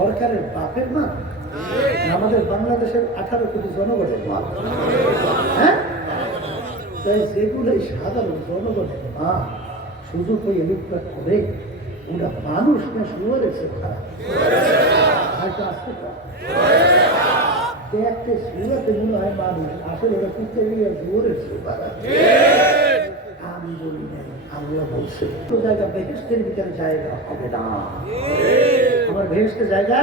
সরকারের বাপের মা, আমাদের বাংলাদেশের 18 কোটি জনগণের মা। হ্যাঁ, তাই যেগুলো সাধারণ জনগণের মা শুধু পেয়ে লুটপাট করে, ওরা মানুষ না শুয়ারের চেয়ে খারাপ। হয়তো আসতে পারে দেখতে শুয়াতে মনে হয় মানুষ, আসলে ওরা কুত্তে গিয়ে শুয়ারের চেয়ে খারাপ। আমি বলি নাই, আল্লাহ বলছে তো জায়গা বেহেশতের ভিতরে জায়গা হবে না। আমার বেহেশতের জায়গা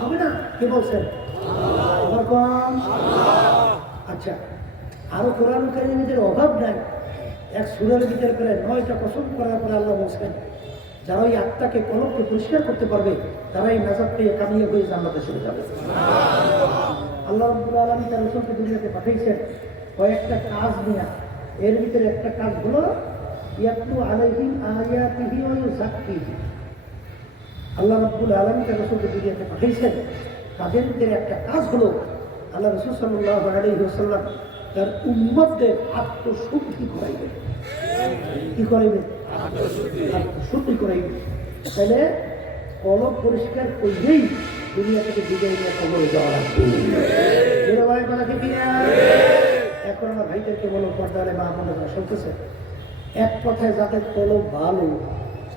হবে না, কে বলছেন? আমার কম। আচ্ছা, আরো কোরআন কারীমের অভাব নাই। এক সূরার ভিতরে প্রায় 9টা কসম করার পরে আল্লাহ বলছেন, যারা ওই আত্মাকে কলমকে পরিষ্কার করতে পারবে তারাই নাজাত পেয়ে কামিয়ে হয়ে জান্নাতে চলে যাবে। আল্লাহ রাব্বুল আলামিন তার রাসূলকে দুনিয়াতে পাঠিয়েছেন কয়েকটা কাজ নিয়ে। এর ভিতরে একটা কাজ হলো ইয়াতলু আলাইহিম আয়াতিহি ওয়া ইউযাক্কিহিম। আল্লাহ রাব্বুল আলামিন তার রাসূলকে দুনিয়াতে পাঠিয়েছেন, তাদের ভিতরে একটা কাজ হলো আল্লাহ রাসূল সাল্লাল্লাহু আলাইহি ওয়াসাল্লাম তার উম্মতদের আত্মশুদ্ধি করাইবেন। কি করাইবেন? আত্মশুদ্ধি করাইবেন। তাহলে কলব পরিষ্কার করলেই দুনিয়া থেকে বিদায় নিয়ে কবরে যাওয়া লাগবে। এখন আমার ভাইদেরকে বলো, পর্দারে মা বোনেরা শুনতেছে, এক কথায় যাদের কলব ভালো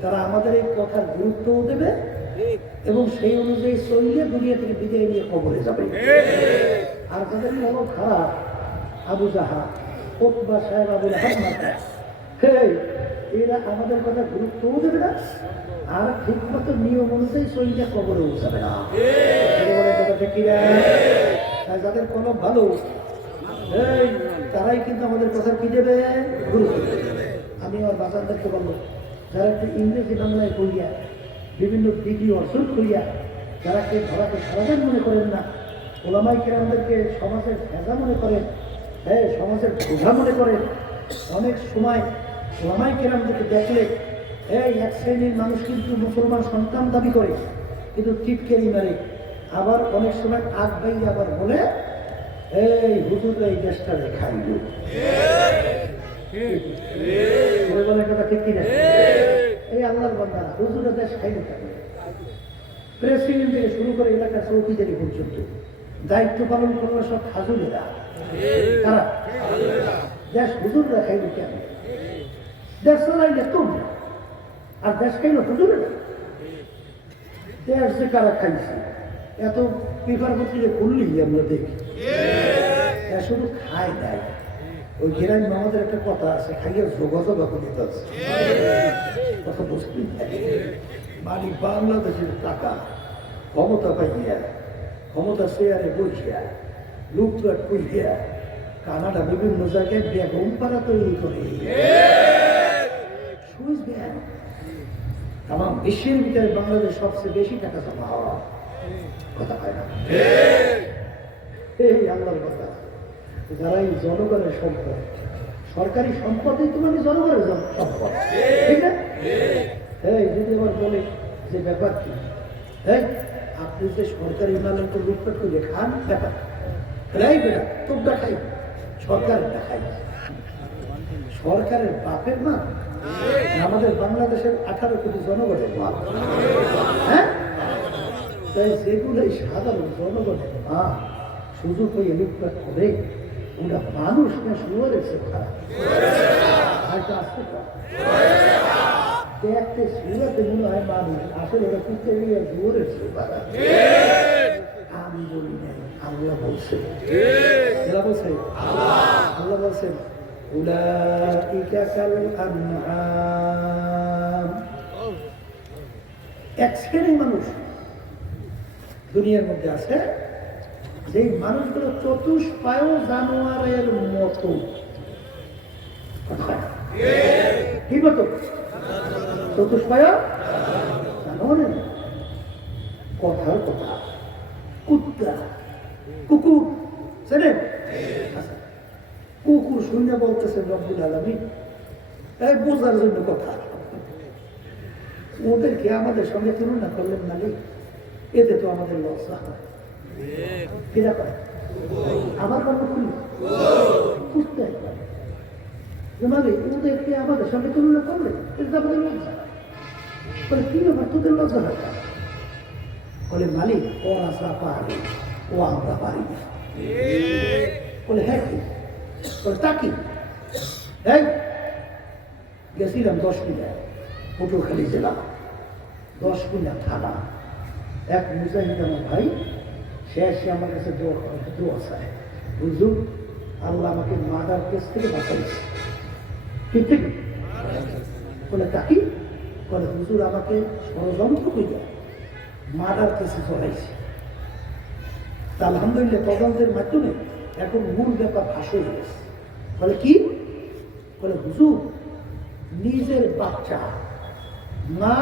তারা আমাদের এই কথার গুরুত্বও দেবে এবং সেই অনুযায়ী চললে দুনিয়া থেকে বিদায় নিয়ে কবরে যাবে। আর যাদের কলব খারাপ, আবু জাহাল, উতবা সাহেব, আবু লাহাব, এরা আমাদের কথা গুরুত্বও দেবে না আর ঠিক মতো নিয়ম অনুযায়ী চললে কবরে উঠাবে না। যাদের কলব ভালো তারাই কিন্তু আমাদের কথা কি দেবে? গুরুত্ব দেবে। আমি আমার বাচ্চাদেরকে বলবো, যারা একটু ইংরেজি বাংলায় করিয়া বিভিন্ন ডিগ্রি অর্জন করিয়া যারা কে ধরাকে সমাধান মনে করেন না, ওলামাই কেরামদেরকে সমাজের ভেজা মনে করেন, হ্যাঁ সমাজের বোঝা মনে করেন, অনেক সময় ওলামাই কেরামদেরকে দেখলে এই এক শ্রেণীর মানুষ কিন্তু মুসলমান সন্তান দাবি করে কিন্তু টিটকেরি মারে। আবার অনেক সময় আগ ভাই আবার বলে এই হুজুররা এই দেশটা খাইল। বলে কথা ঠিক কিনা? এই আল্লাহর বান্দা হুজুররা দেশ খাইল থাকে। প্রেসিডেন্ট থেকে শুরু করে এলাকার চৌকিদারি পর্যন্ত দায়িত্ব পালন করলো সব হাজুরেরা। তারা দেশ হুজুররা খাইল কেন? দেশ চালাইলে তোমরা, আর দেশ খাইল হুজুরেরা। দেশ যে কারা খাইছে এত পেপার পত্রিকা খুললেই আমরা দেখি। শুধু খায় দেয়। ওই গ্রাম আমাদের একটা কথা আছে, খাইয়ে যোগাযোগ করে আছে কথা বুঝতে। মানে বাংলাদেশের টাকা ক্ষমতা পাইয়া, ক্ষমতা শেয়ারে বসিয়া, লুটপাট করিয়া কানাডা বিভিন্ন জায়গায় বেগম পাড়া তৈরি করে সুইস ব্যাংক তাম বিশ্বের ভিতরে বাংলাদেশ সবচেয়ে বেশি টাকা জমা হওয়া কথা হয় না। এই আল্লাহর কথা, যারা এই জনগণের সম্পদ, সরকারি সম্পদই তো মানে জনগণের সম্পদ, ঠিক না? এই যদি আবার বলে যে ব্যাপার কি, এই আপনি যে সরকারি মালের তো লুটপাট করে খান, ব্যাপার এই বেটা তোমরা খাই, সরকারের দেখাই। সরকারের বাপের মা, আমাদের বাংলাদেশের 18 কোটি জনগণের মা। হ্যাঁ, তাই যেগুলো সাধারণ জনগণের মা শুধু পেয়ে লুটপাট করে, ওরা মানুষ না শুয়ারের চেয়ে খারাপ। হয়তো আসতে পারে দেখতে শুয়াতে মনে হয় মানুষ, আসলে ওরা কুত্তে গিয়ে শুয়ারের চেয়ে খারাপ। আমি বলি নাই, আল্লাহ বলছে। আল্লাহ বলছে, আল্লাহ বলছেন উলাইকা কাল আনআম। এক শ্রেণীর মানুষ দুনিয়ার মধ্যে আছে যে মানুষগুলো চতুষ্পায় জানোয়ারের মতো। কি মতো? চতুষ্পায় জানোয়ারের কথার কথা। কুত্তা, কুকুর, জানেন? কুকুর শুনে বলতেছে রব্বুল আলামিন, এই বোঝার জন্য কথা, ওদেরকে আমাদের সঙ্গে তুলনা করলেন না, এতে তো আমাদের লজ্জা হয়। কিরা করে আমার কর্ম খুলি বুঝতে মানে ওদেরকে আমাদের সঙ্গে তুলনা করলে এটা আমাদের লজ্জা। বলে কি ব্যাপার, তোদের লজ্জা হয়? বলে মালিক ও রাস্তা পারি, ও আমরা পারি না। বলে হ্যাঁ কি? বলে তা কি? হ্যাঁ, গেছিলাম 10 মিনিট পটুয়াখালী জেলা, 10 মিনিট থানা। এক মুজাহিদ আমার ভাই, সে এসে আমার কাছে দোয়া চায়, হুজুর আল্লাহ আমাকে মার্ডার কেস থেকে বাঁচাইছে। ঠিক থেকে বলে তা কি? বলে হুজুর আমাকে ষড়যন্ত্র করিয়া মার্ডার কেসে চলাইছে। তা আলহামদুলিল্লাহ তদন্তের মাধ্যমে এখন মূল ব্যাপার ফাঁস হয়ে গেছে। বলে কি? বলে হুজুর নিজের বাচ্চা মা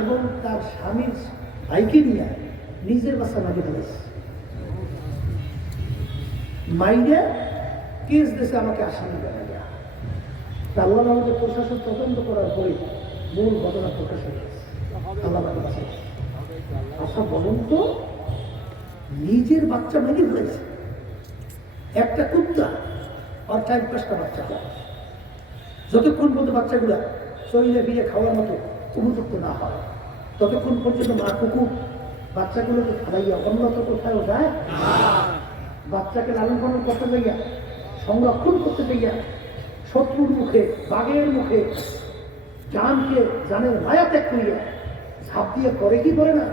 এবং তার স্বামীর ভাইকে নিয়ে নিজের বাচ্চা মাকে ফেলেছে। মাইনে কেস দেশে আমাকে আসামি বানাইয়া। আল্লাহ আমাদের প্রশাসন তদন্ত করার পরে মূল ঘটনা প্রকাশ হয়ে গেছে। আল্লাহ আমাকে বাঁচাইছে। আচ্ছা বলুন তো, নিজের বাচ্চা মেরে ফেলেছে একটা কুত্তা আর 4-5টা বাচ্চা হয়। যতক্ষণ পর্যন্ত বাচ্চাগুলা শরীরে ফিরে খাওয়ার মতো উপযুক্ত না হয় ততক্ষণ পর্যন্ত মা কুকুর বাচ্চাগুলোকে খাওয়াইয়া অন্যত কোথাও যায়। বাচ্চাকে লালন পালন করতে যাইয়া, সংরক্ষণ করতে যাইয়া শত্রুর মুখে, বাঘের মুখে জানকে জানের মায়া ত্যাগ করিয়া ঝাঁপ দিয়ে করে কি করে না?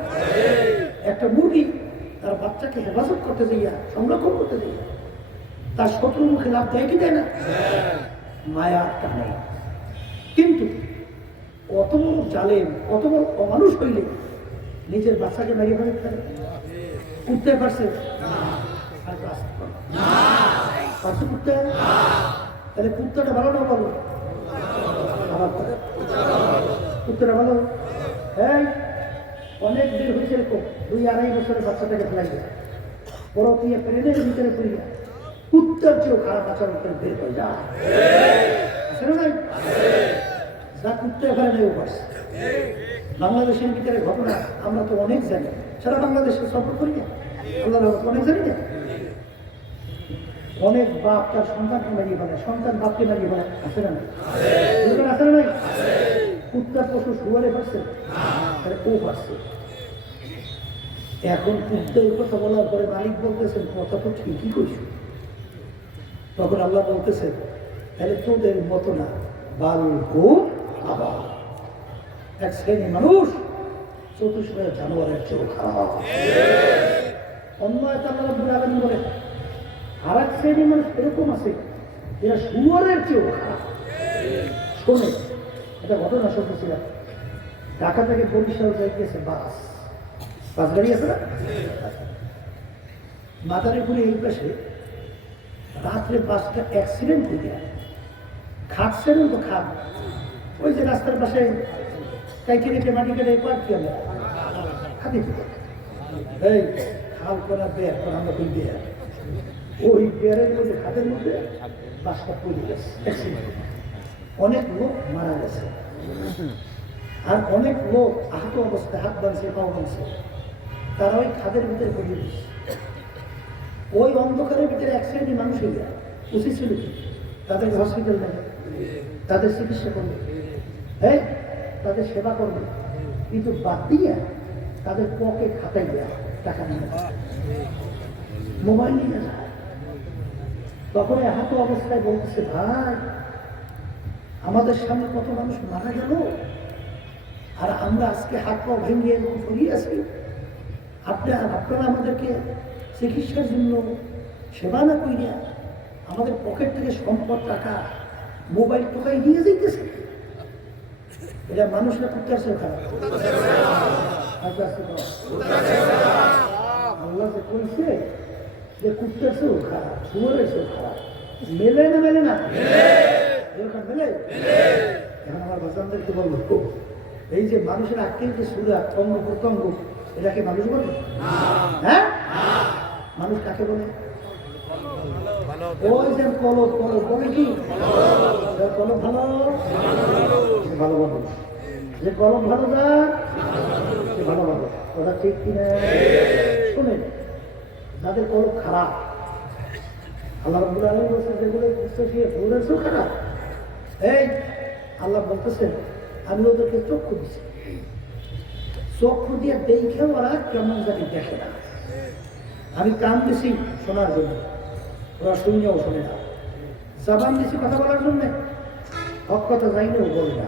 একটা মুরগি তার বাচ্চাকে হেফাজত করতে যাইয়া, সংরক্ষণ করতে যাইয়া তার শত্রুর মুখে লাভ দেয় কি দেয় না? মায়া টানে। কিন্তু কত বড় জালেম, কত বড় অমানুষ হইলে নিজের বাচ্চাকে মারিয়ে ফেলে ফেলে উঠতে পারছে? আর পারছে কুত্তা? তাহলে কুত্তাটা ভালো না বলো? আবার কুত্তাটা ভালো? হ্যাঁ, অনেক দিন হয়েছে এরকম 2-2.5 বছরের বাচ্চাটাকে ফেলাই যায় বড় পিয়া প্লেনের ভিতরে পড়িয়া কুত্তার চেয়েও খারাপ আচরণ করে বের হয়ে যায়। আছে না নাই? যা কুত্তা এখানে নেই পারছে। বাংলাদেশের ভিতরে ঘটনা আমরা তো অনেক জানি, সারা বাংলাদেশে সফর করি না, আল্লাহ অনেক জানি না। অনেক বাপ তার সন্তানকে মারিয়ে ফেলে, সন্তান বাপকে মারিয়ে ফেলে। আছে না নাই? আছে না নাই? কুত্তার পশু শুয়ারে পারছে, ও পারছে। এখন কুত্তার কথা বলার পরে মালিক বলতেছেন কথা তো ঠিকই কইছ। তখন আল্লাহ বলতেছেন তাহলে তোদের মতো না, বালকো আবার এক শ্রেণী মানুষ চতুষ্পদ জানোয়ারের চেয়েও খারাপ। অন্য একটা আল্লাহ রাব্বুল বলে আর এক শ্রেণী মানুষ এরকম আছে এরা শুয়োরের চেয়েও খারাপ। শোনে একটা ঘটনা শুনতেছিলাম, ঢাকা থেকে বরিশাল যাইতেছে বাস গাড়ি আছে না, মাদারীপুরে এই পাশে রাত্রে বাসটা অ্যাক্সিডেন্ট হয়ে যায়। খাটছেন তো খাট ওই যে রাস্তার পাশে কাইটে রেখে মাটি কেটে পার কি আমরা খাতে এই খাল করা বের করা আমরা ওই বের, ওই বেরের মধ্যে খাটের মধ্যে বাসটা পড়ে গেছে, অনেক লোক মারা গেছে আর অনেক লোক আহত অবস্থায় হাত বাঁধছে, পাও বাঁধছে, তারা ওই খাদের ভিতরে পড়ে গেছে। ওই অন্ধকারের ভিতরে এক শ্রেণী মানুষ হয়ে যায়, উচিত ছিল কি তাদেরকে হসপিটাল নেবে, তাদের চিকিৎসা করবে, হ্যাঁ তাদের সেবা করবে, কিন্তু বাদ দিয়ে তাদের পকেট খাতাই দেওয়া টাকা নিয়ে মোবাইল নিয়ে যায়। তখন আহত অবস্থায় বলতেছে ভাই আমাদের সামনে কত মানুষ মারা গেল আর আমরা আজকে হাত পা ভেঙে পড়িয়ে আছি, আপনারা আমাদেরকে চিকিৎসার জন্য সেবা না করিয়া আমাদের পকেট থেকে সম্পদ টাকা মোবাইল টোকাই নিয়ে যেতেছে। এটা মানুষরা করতে আসে খারাপ। আল্লাহ যে কইছে যে কুত্তাছেও খারাপ, শুয়োরেছেও খারাপ, মেলে না মেলে না মেলে। এখন আমার বাচ্চাদেরকে বলবো এই যে মানুষের আজকের যে সুরা অঙ্গ প্রত্যঙ্গ এটাকে মানুষ বলে? হ্যাঁ, মানুষ কাকে বলে? ওই যে কলব, কলব বলে কি কলব ভালো, ভালো মানুষ যে কলম ভালো না সে ভালো ভালো, ওটা ঠিক কিনা? শোনেন যাদের কলম খারাপ আল্লাহ রাব্বুল আলামিন বলছেন যেগুলো বুঝতেছে খারাপ, এই আল্লাহ বলতেছেন আমি ওদেরকে চক্ষু দিচ্ছি, চক্ষু দিয়ে দেখে ওরা কেমন জানি দেখে না। আমি কান দিছি শোনার জন্য, ওরা শুনেও শোনে না। জবান দিছি কথা বলার জন্য, হক কথা যাইলেও বলে না।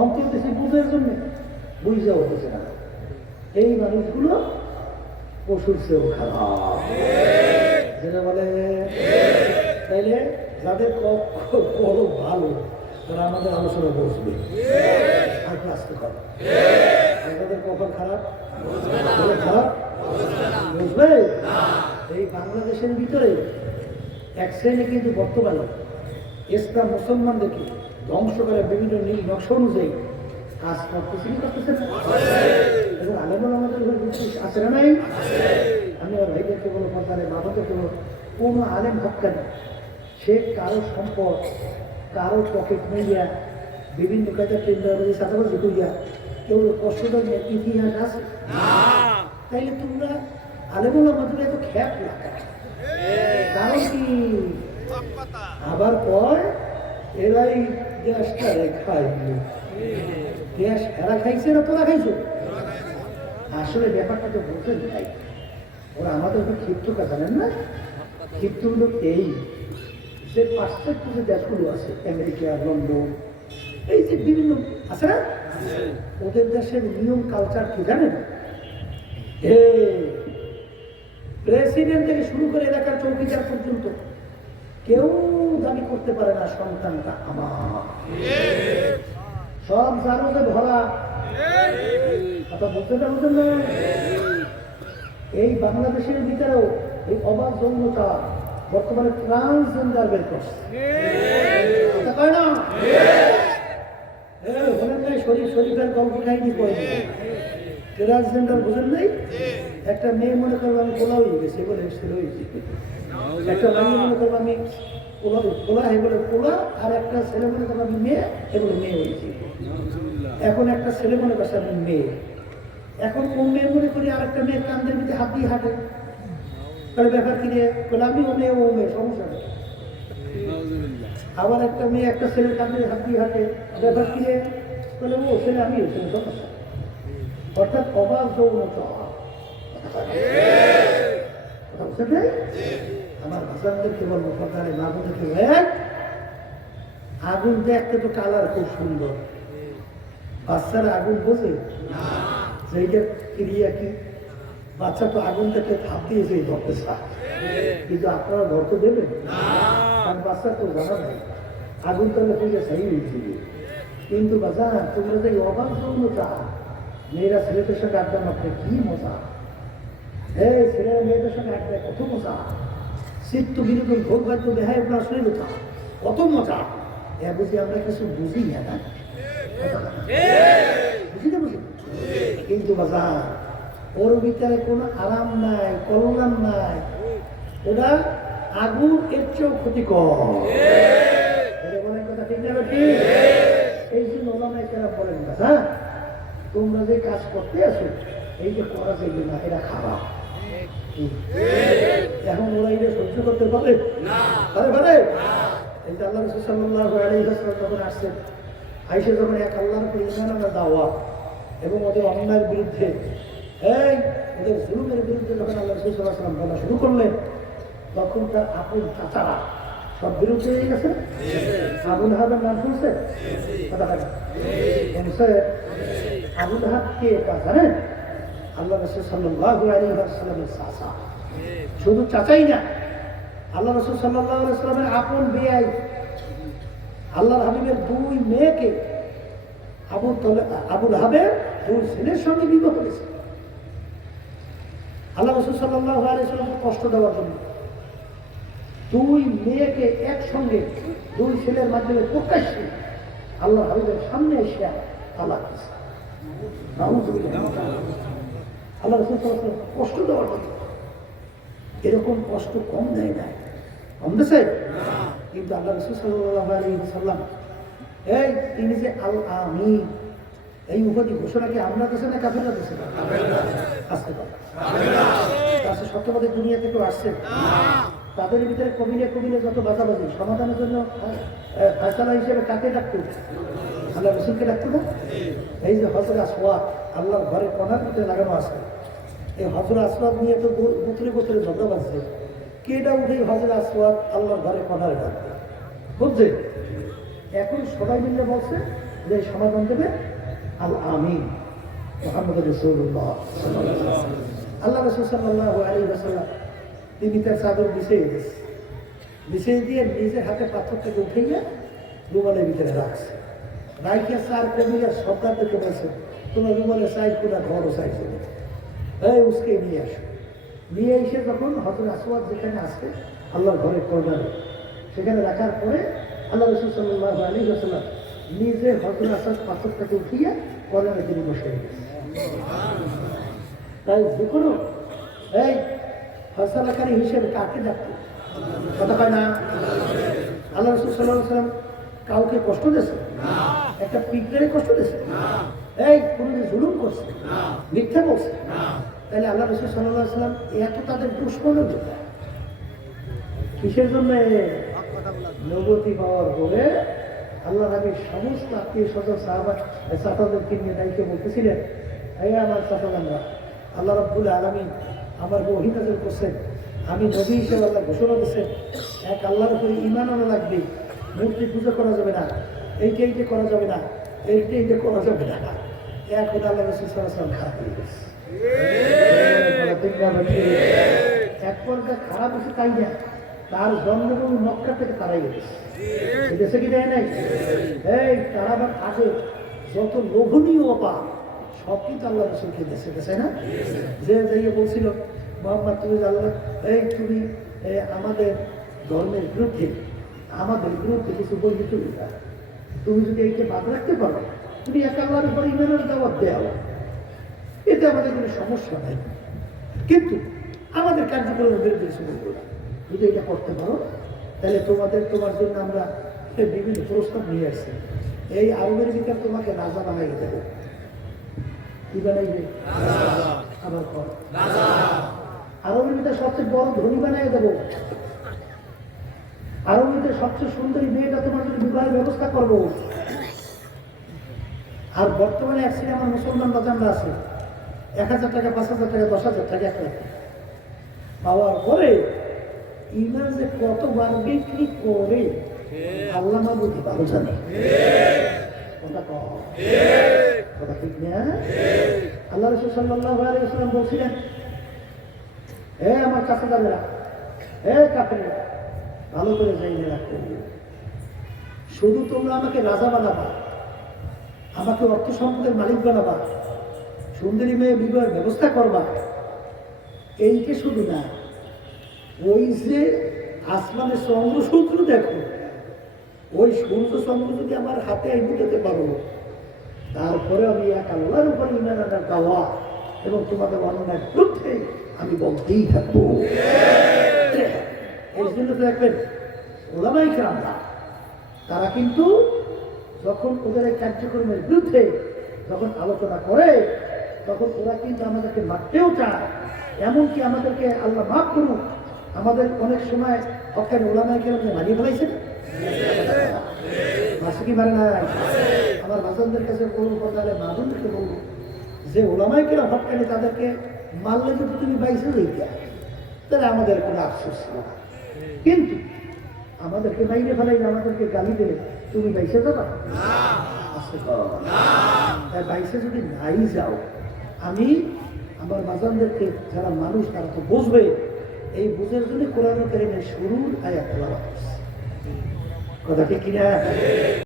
অন্তর দিছি বুঝার জন্য, বুঝেও বোঝে না। এই মানুষগুলো পশুর চেয়েও খারাপ, যেটা বলে। তাইলে যাদের বড় ভালো তারা আমাদের আলোচনা বসবে আর ক্লাস তো করে। আর যাদের কখন খারাপ খারাপ বুঝবে। এই বাংলাদেশের ভিতরে এক শ্রেণী কিন্তু বর্তমানে ইসলাম মুসলমানদেরকে ধ্বংস করে বিভিন্ন নীল নকশা অনুযায়ী কাজ করতেছে এবং আলেমন আমাদের আছে না নাই। আমি আর ভাইদেরকে বলো, পর্দারে বাবাদেরকে বলো, কোনো আলেম হত্যা নেই। সে কারো সম্পদ, কারো পকেট নিয়ে বিভিন্ন কাজে চাঁদাবাজি করিয়া কেউ কষ্টদার ইতিহাস আছে। তাইলে তোমরা আলেমুল আমাদের এত খ্যাপ লাগা, কারণ কি আবার পর এরাই গ্যাসটা রেখাই গ্যাস এরা খাইছে না তোরা খাইছো। আসলে ব্যাপারটা তো বলতে নাই। ওরা আমাদের তো ক্ষিপ্ত জানেন না। ক্ষিপ্ত হলো এই যে পাশ্চাত্য যে দেশগুলো আছে, আমেরিকা, লন্ডন, এই যে বিভিন্ন আছে না, ওদের দেশের নিয়ম কালচার কি জানেন? প্রেসিডেন্ট থেকে শুরু করে এলাকার চৌকিদার পর্যন্ত কেউ দাবি করতে পারে না সন্তানটা আমার। সব জানোতে ভরা কথা বলতে পারছেন না। এই বাংলাদেশের ভিতরেও এই অবাধ যৌনতা বর্তমানে ট্রান্সজেন্ডার বের করছে। শরীফের গল্প কাহিনী করে ট্রান্সজেন্ডার বুঝেন নাই? একটা মেয়ে মনে করবো আমি পোলা হয়ে গেছে বলে একটা মেয়ে মনে করবো আমি পোলা হয়ে বলে পোলা, আর একটা ছেলে মনে করবো আমি মেয়ে এগুলো মেয়ে হয়েছি। এখন একটা ছেলে মনে করছে আমি মেয়ে, এখন ও মেয়ে মনে করি আর একটা মেয়ের কান্দের ভিতরে হাত দিয়ে হাঁটে। তাহলে ব্যাপার কি রে? বলে আমি ও মেয়ে ও মেয়ে, সমস্যা নেই। আবার একটা মেয়ে একটা ছেলের কাঁধে হাত দিয়ে হাঁটে, ব্যাপার কি রে? বলে ও ছেলে আমি ও ছেলে, সমস্যা। অর্থাৎ অবাধ যৌনতা। আমার ভাষাদেরকে বলবো, সরকারে মা বোনকে আগুন দেখতে তো কালার খুব সুন্দর, বাচ্চারা আগুন বোঝে যে এইটা ক্রিয়া কি। বাচ্চা তো আগুন দেখতে ভাব দিয়েছে ধরতে চায়, কিন্তু আপনারা ধরতে দেবেন কারণ বাচ্চা তো জানা নাই আগুন তাহলে পূজা সেই হয়েছে। কিন্তু বাচ্চা তোমরা যে অবাধ যৌনতা, মেয়েরা ছেলেদের সঙ্গে আড্ডা মারতে কি মজা, এই ছেলেরা মেয়েদের সঙ্গে আড্ডা কত মজা, চিত্ত বিনোদন ভোগ বাদ্য দেখায় আপনার শরীরতা কত মজা। এ বুঝি আমরা কিছু বুঝি না, বুঝি না বুঝি। কিন্তু বাজার ওর ভিতরে কোনো আরাম নাই, কল্যাণ নাই, ওরা আগুন এর চেয়েও ক্ষতিকর। বলেন কথা ঠিক না? এই জন্য ওলামায়ে বলেন না, তোমরা যে কাজ করতে আসো এই যে করা যাইবে না, এরা খারাপ। এখন ওরা এটা সহ্য করতে পারে পারে। এই যে আল্লাহ রাসূল সাল্লাল্লাহু আলাইহি ওয়াসাল্লাম যখন আসছেন, আয়েশা যখন এক আল্লাহর উপর ঈমান আনার দাওয়াত এবং ওদের অন্যায়ের বিরুদ্ধে, ওদের জুলুমের বিরুদ্ধে যখন আল্লাহ রাসূল সাল্লাল্লাহু আলাইহি ওয়াসাল্লাম বলা শুরু করলেন, তখন তার আপন চাচারা সব বিরুদ্ধে হয়ে গেছে। আবু লাহাবের নাম শুনছে? আবু লাহাব কে জানেন? আল্লাহ রাসূল সাল্লাল্লাহু আলাইহি ওয়াসাল্লামের চাচা। শুধু চাচাই না, আল্লাহ রাসূল সাল্লাল্লাহু আলাইহি ওয়াসাল্লামের আপন বেয়াই। আল্লাহর হাবিবের দুই মেয়েকে আবু লাহাবের দুই ছেলের সঙ্গে বিবাহ করেছে আল্লাহ রাসূল সাল্লাল্লাহু আলাইহি ওয়াসাল্লামকে কষ্ট দেওয়ার জন্য। দুই মেয়েকে একসঙ্গে দুই ছেলের মাধ্যমে প্রকাশ্যে আল্লাহ হাবিবের সামনে এসে তালাক দিয়েছে। আল্লাহ রাসূল সাল্লাল্লাহু আলাইহি ওয়াসাল্লাম কষ্ট দেওয়ার জন্য। এরকম কষ্ট কম দেয় নাই, কম দেশে। কিন্তু আল্লাহ রাসূল সাল্লাল্লাহু আলাইহি ওয়াসাল্লাম তিনি যে আল আমিন এই উপাধি ঘোষণাকে আমরা দেশে না কাফেররা দেশে আসতে পারে? সত্যবাদী দুনিয়া থেকেও আসছে। তাদের ভিতরে কবিলে কবিলে যত বাঁচাবাজি সমাধানের জন্য ফায়সালা হিসেবে কাকে ডাকতো? আল্লাহ রসুলকে ডাকতো না? এই যে হজরত আসওয়াদ আল্লাহর ঘরের কণার ভিতরে লাগানো আছে, এই হজরত আসওয়াদ নিয়ে তো গোত্রে গোত্রে ঝগড়া বাঁচছে, কেটা উঠে হজরত আসওয়াদ আল্লাহর ঘরের কণারে ডাকবে, বুঝছে? এখন সবাই মিলে বলছে যে সমাধান দেবে আল আমিন মুহাম্মদ রাসূলুল্লাহ। আল্লাহ রাসূল সাল্লাল্লাহু আলাইহি ওয়াসাল্লাম তিনি তার চাদর বিছিয়ে দিয়ে নিজের হাতে পাথরটাকে উঠিয়ে রুমালের ভিতরে রাখছে। রাইখে চার কবিরার সরকারদেরকে বলছে, তোমার রুমালের সাইজ কোনা ঘরও সাইজ হবে, এই উসকে নিয়ে আসো। নিয়ে এসে যখন হযরত আসওয়াদ যেখানে আসছে আল্লাহর ঘরের কর্নারে, সেখানে রাখার পরে আল্লাহ রাসূল সাল্লাল্লাহু আলাইহি ওয়াসাল্লাম নিজে হযরত আসওয়াদ পাথরটাকে উঠিয়ে কর্নারে তিনি বসে গেছে। তাই যে কোনো এই ফয়সালাকারী হিসেবে কাকে ডাকতো? কথা হয় না? আল্লাহ রাসূল সাল্লাল্লাহু আলাইহি ওয়াসাল্লাম কাউকে কষ্ট দিয়েছে? একটা পিঁপড়ে কষ্ট দিয়েছে? এই কোনদিন জুলুম করছে? মিথ্যা বলছে? তাহলে আল্লাহ রাসূল সাল্লাল্লাহু আলাইহি ওয়াসাল্লাম এত তাদের দুশ্মন হলো কিসের জন্য? নবুয়তি পাওয়ার পরে আল্লাহ নবীর সমস্ত আত্মীয় স্বজন সাহাবা চাচাদেরকে নিয়ে দায়িত্ব বলতেছিলেন, এই আমার চাচাদানরা, আল্লাহ রাব্বুল আলামিন আমার ওহী নাযিল করছেন, আমি নবী হিসেবে আল্লাহ ঘোষণা দিচ্ছেন এক আল্লাহর উপরে ঈমান আনা লাগবে, মূর্তি পূজা করা যাবে না, এইটা করা যাবে না, এইটা করা যাবে না। এখন আল্লাহ রাসূল সাল্লাল্লাহু আলাইহি ওয়াসাল্লাম খারাপ হয়ে গেছে। এক পর্যায়ে খারাপ হয়েছে তাই না, তার জন্মভূমি মক্কা থেকে তারাই গেছে কি দেয় নাই? এই তারাবার আগে যত লোভনীয় অপা সব কিন্তু আল্লাহ রাসূলকে দেশে গেছে না? যে যাইয়ে বলছিল মোহাম্মদ তুমি আল্লাহ এই তুমি আমাদের ধর্মের বিরুদ্ধে আমাদের বিরুদ্ধে কিছু বলতে চলে যা, তুমি যদি এইটা বাদ রাখতে পারো, তুমি এক আল্লাহর উপর ঈমানের দাওয়াত দেও, এতে আমাদের কোনো সমস্যা নাই, কিন্তু আমাদের কার্যক্রমের বিরুদ্ধে কিছু বলবো না। যদি এটা করতে পারো তাহলে তোমার জন্য আমরা বিভিন্ন প্রস্তাব নিয়ে আসছি, এই আরবের ভিতরে তোমাকে রাজা বানাই দেবো। কি বানাইবে? আবার কর আরবের ভিতরে সবচেয়ে বড় ধনী বানাই দেবো, আরবের ভিতরে সবচেয়ে সুন্দরী মেয়েটা তোমার জন্য বিবাহের ব্যবস্থা করবো। আর বর্তমানে এক আমার মুসলমান বাজানরা আছে 1,000 টাকা, 5,000 টাকা, 10,000 টাকা, 1 লাখ পাওয়ার পরে ইমান যে কতবার বিক্রি করে আল্লাহ মাবুদি ভালো জানে। কথা ঠিক না? আল্লাহ রাসূল সাল্লাল্লাহু আলাইহি ওয়াসাল্লাম বলছিলেন, হে আমার চাচাদারেরা, হে কাফেরেরা, ভালো করে জানিয়ে রাখতে হবে, শুধু তোমরা আমাকে রাজা বানাবা, আমাকে অর্থ সম্পদের মালিক বানাবা, সুন্দরী মেয়ে বিবাহের ব্যবস্থা করবা, এইটা শুধু না, ওই যে আসমানের চন্দ্র সূর্য দেখো, ওই সূর্য চন্দ্র যদি আমার হাতে বুঝতে পারো, তারপরে আমি এক আল্লাহর উপর ঈমান আনার দাওয়া এবং তোমাদের অন্যায়ের বিরুদ্ধে আমি বলতেই থাকবো। এই জন্য তো দেখবেন ওলামায়ে কেরামরা তারা কিন্তু যখন ওদের এই কার্যক্রমের বিরুদ্ধে যখন আলোচনা করে, তখন ওরা কিন্তু আমাদেরকে মারতেও চায়, এমনকি আমাদেরকে আল্লাহ মাফ করুক, আমাদের অনেক সময় হকানি ওলামায়ে কেরামকে মারিয়ে ফেলাইছে না? মাসে কি মারে নাই? আমার বাজানদের কাছে বলবো, তাহলে বাজানদেরকে বলবো যে ওলামায়ে কেরাম হকানি তাদেরকে মারলে যদি তুমি বাইসে লইতে, তাহলে আমাদের কোনো আফসোস না, কিন্তু আমাদেরকে বাইরে ফেলাইলে, আমাদেরকে গালি দিলে তুমি বাইসে যাবা? বাইসে যদি নাই যাও, আমি আমার বাজানদেরকে যারা মানুষ তারা তো বুঝবে, এই বুঝের জন্য কোরআন কারীমের শুরুর আয়াত তেলাওয়াত করছে। কথা ঠিক কিনা?